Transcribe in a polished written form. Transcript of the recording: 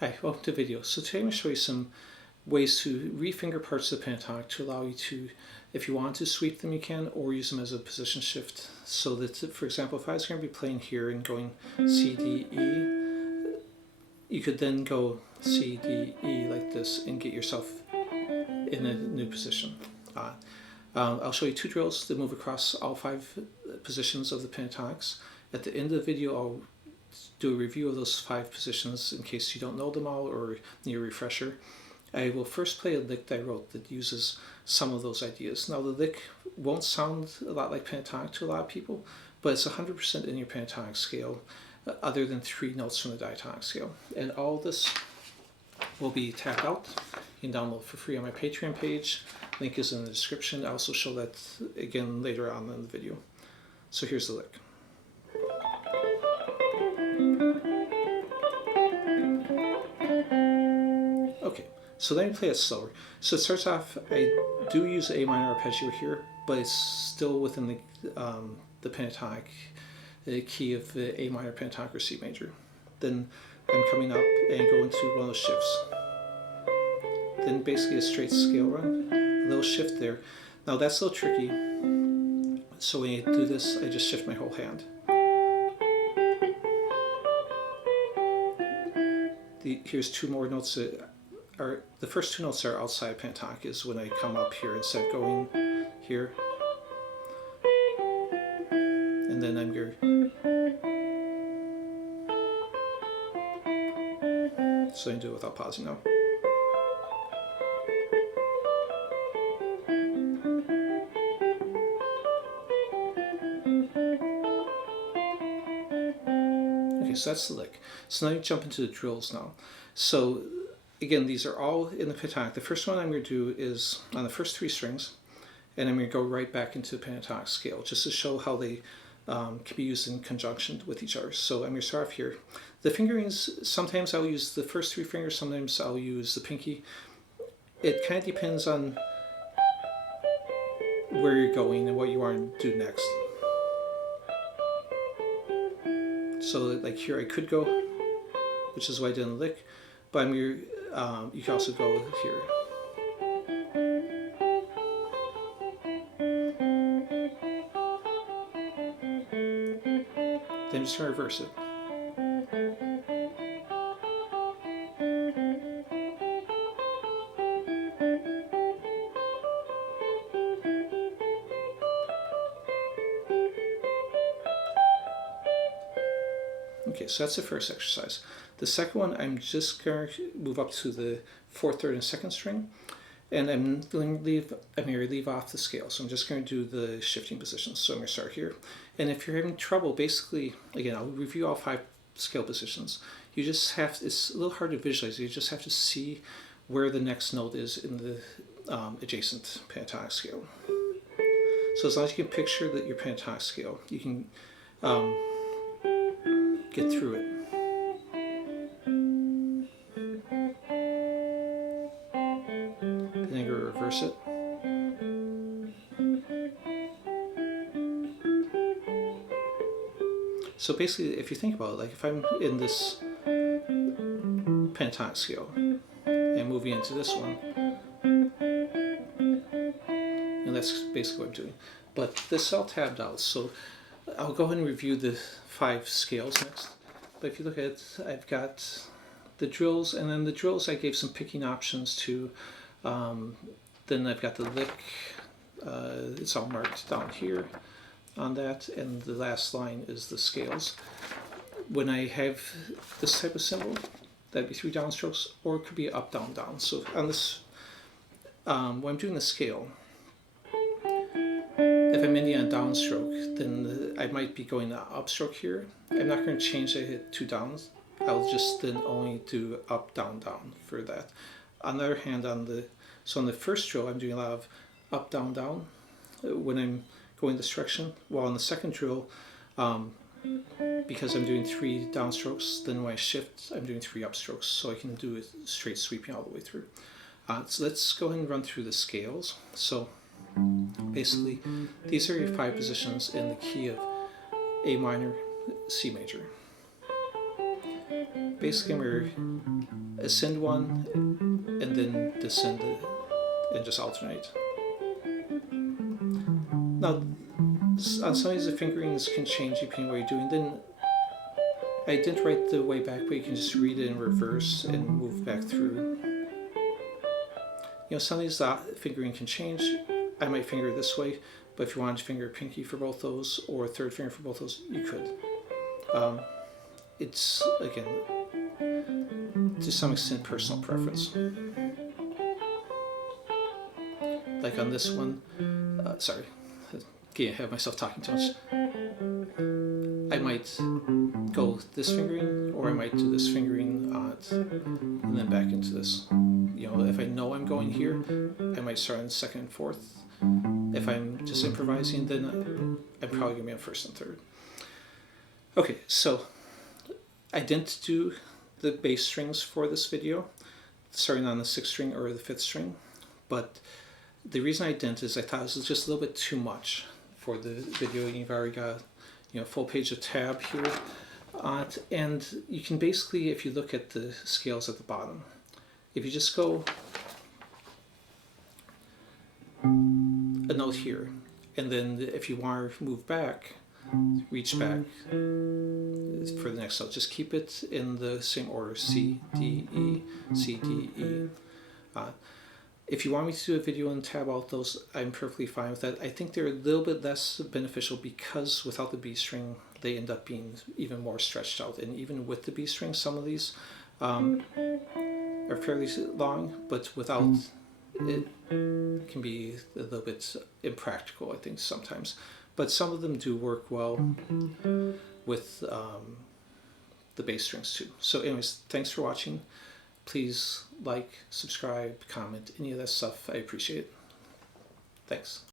Hi, welcome to the video. So today I'm going to show you some ways to refinger parts of the pentatonic to allow you to, if you want to sweep them you can, or use them as a position shift. So that, for example, if I was going to be playing here and going C, D, E, you could then go C, D, E like this and get yourself in a new position. I'll show you two drills that move across all 5 positions of the pentatonics. At the end of the video I'll do a review of those 5 positions in case you don't know them all or need a refresher. I will first play a lick that I wrote that uses some of those ideas. Now the lick won't sound a lot like pentatonic to a lot of people, but it's 100% in your pentatonic scale, other than 3 notes from the diatonic scale. And all this will be tapped out. You can download for free on my Patreon page. Link is in the description. I also show that again later on in the video. So here's the lick. Okay, so let me play it slower. So it starts off, I do use A minor arpeggio here, but it's still within the pentatonic key of the A minor pentatonic or C major. Then I'm coming up and go into one of those shifts. Then basically a straight scale run, a little shift there. Now that's a little tricky, so when you do this, I just shift my whole hand. Here's 2 more notes that are, the first 2 notes are outside pentatonic, is when I come up here instead of going here. And then I'm here. So I can do it without pausing now. Okay, so that's the lick. So now you jump into the drills now. So again, these are all in the pentatonic. The first one I'm going to do is on the first 3 strings, and I'm going to go right back into the pentatonic scale just to show how they can be used in conjunction with each other. So I'm going to start off here. The fingerings, sometimes I'll use the first 3 fingers, sometimes I'll use the pinky. It kind of depends on where you're going and what you want to do next. So like here I could go, which is why I didn't lick, but I'm here, you can also go here. Then I'm just going to reverse it. Okay, so that's the first exercise. The second one, I'm just going to move up to the 4th, 3rd, and 2nd string, and I'm going to leave off the scale. So I'm just going to do the shifting positions. So I'm going to start here. And if you're having trouble, basically, again, I'll review all 5 scale positions. You just have, it's a little hard to visualize. You just have to see where the next note is in the adjacent pentatonic scale. So as long as you can picture that your pentatonic scale, you can get through it. Then I'm going to reverse it. So basically, if you think about it, like if I'm in this pentatonic scale and moving into this one, and that's basically what I'm doing. But this is all tabbed out, so I'll go ahead and review the 5 scales next. But if you look at it, I've got the drills, and then the drills I gave some picking options to. Then I've got the lick, it's all marked down here on that, and the last line is the scales. When I have this type of symbol, that'd be 3 downstrokes, or it could be up, down, down. So on this, when I'm doing the scale, if I'm ending on a downstroke, then I might be going to upstroke here. I'm not going to change it to downs. I'll just then only do up, down, down for that. On the other hand, on the first drill, I'm doing a lot of up, down, down when I'm going this direction. While on the second drill, because I'm doing 3 downstrokes, then when I shift, I'm doing 3 upstrokes, so I can do it straight sweeping all the way through. So let's go ahead and run through the scales. So basically, these are your 5 positions in the key of A minor, C major. basically I'm going to ascend one and then descend it and just alternate. Now, on some of these, the fingerings can change depending on what you're doing. Then I didn't write the way back, but you can just read it in reverse and move back through. You know, some of these fingering can change. I might finger this way, but if you wanted to finger a pinky for both those or a third finger for both those, you could. It's, again, to some extent personal preference. Like on this one, sorry, can't have myself talking too much. I might go this fingering, or I might do this fingering and then back into this. You know, if I know I'm going here, I might start on second and fourth. If I'm just improvising, then I'm probably gonna be on first and third. Okay, so I didn't do the bass strings for this video, starting on the 6th string or the 5th string, but the reason I didn't is I thought it was just a little bit too much for the video. You've already got, you know, full page of tab here, and you can basically, if you look at the scales at the bottom, if you just go a note here, and then if you want to move back, reach back for the next note, just keep it in the same order, C, D, E, C, D, E. If you want me to do a video and tab out those, I'm perfectly fine with that. I think they're a little bit less beneficial because without the B string, they end up being even more stretched out. And even with the B string, some of these are fairly long, but without it can be a little bit impractical, I think, sometimes. But some of them do work well with the bass strings too. So anyways, thanks for watching. Please like, subscribe, comment, any of that stuff. I appreciate it. Thanks.